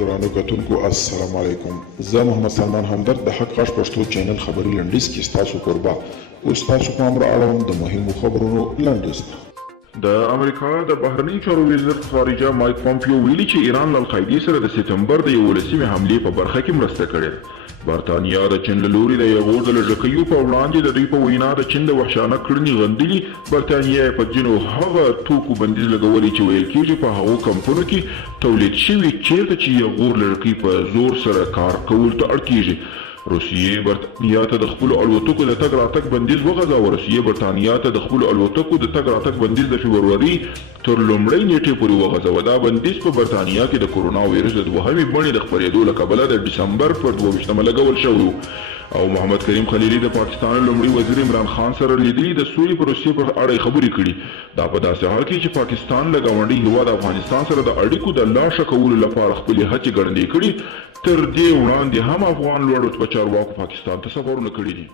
ګرانو کتونکو السلام علیکم. زه محمد سلمان همدرد د حق غږ پښتو چینل خبري لنډیز کې ستاسو کوربه اوس تاسو پام را اړوم د مهمو خبرونو لنډیز ته. د امریکا د بهرنیو چارو وزیر خارجه مایک پومپیو ویلي چې ایران له القاعدې سره د سپتمبر د 11مې حملې په برخه کې مرسته کړې. برتانیا د چین له لوري د یو د لږکیو په وړاندې د دوی په وینا د چین د وحشیانه کړنې غندلي. برتانیا په ځینو هغه توکو بندیز لګولی چې ویل کېږي په هغو کمپونو کې تولید شوي چیرته چې یو لړکي په زور سره کار کول ته اړ کېږي. روسیې برتانیا ته د خپلو الوتکو د تګ راتګ بندیز وغځاوه. روسیې برتانیا ته د خپلو الوتکو د تګ راتګ بندیز د فبروري تر لومړۍ نیټې پورې وغځاوه. دا بندیز په برتانیا کې د کورونا وایرس د دوهمې بڼې د خپرېدو له کبله د ډسمبر پر 22 لګول شوی او محمد کریم خلیلي د پاکستان لومړي وزیر عمران خان سره لیدلي د سولې پروسې په اړه خبرې کړي. دا په داسې حال کې چې پاکستان له ګاونډي هیواد افغانستان سره د اړیکو د لا ښه کولو لپاره خپلې هڅې ګړندۍ کړي. تر دې وړاندې هم افغان لوړ رتبه چارواکو پاکستان ته سفرونه کړي دي.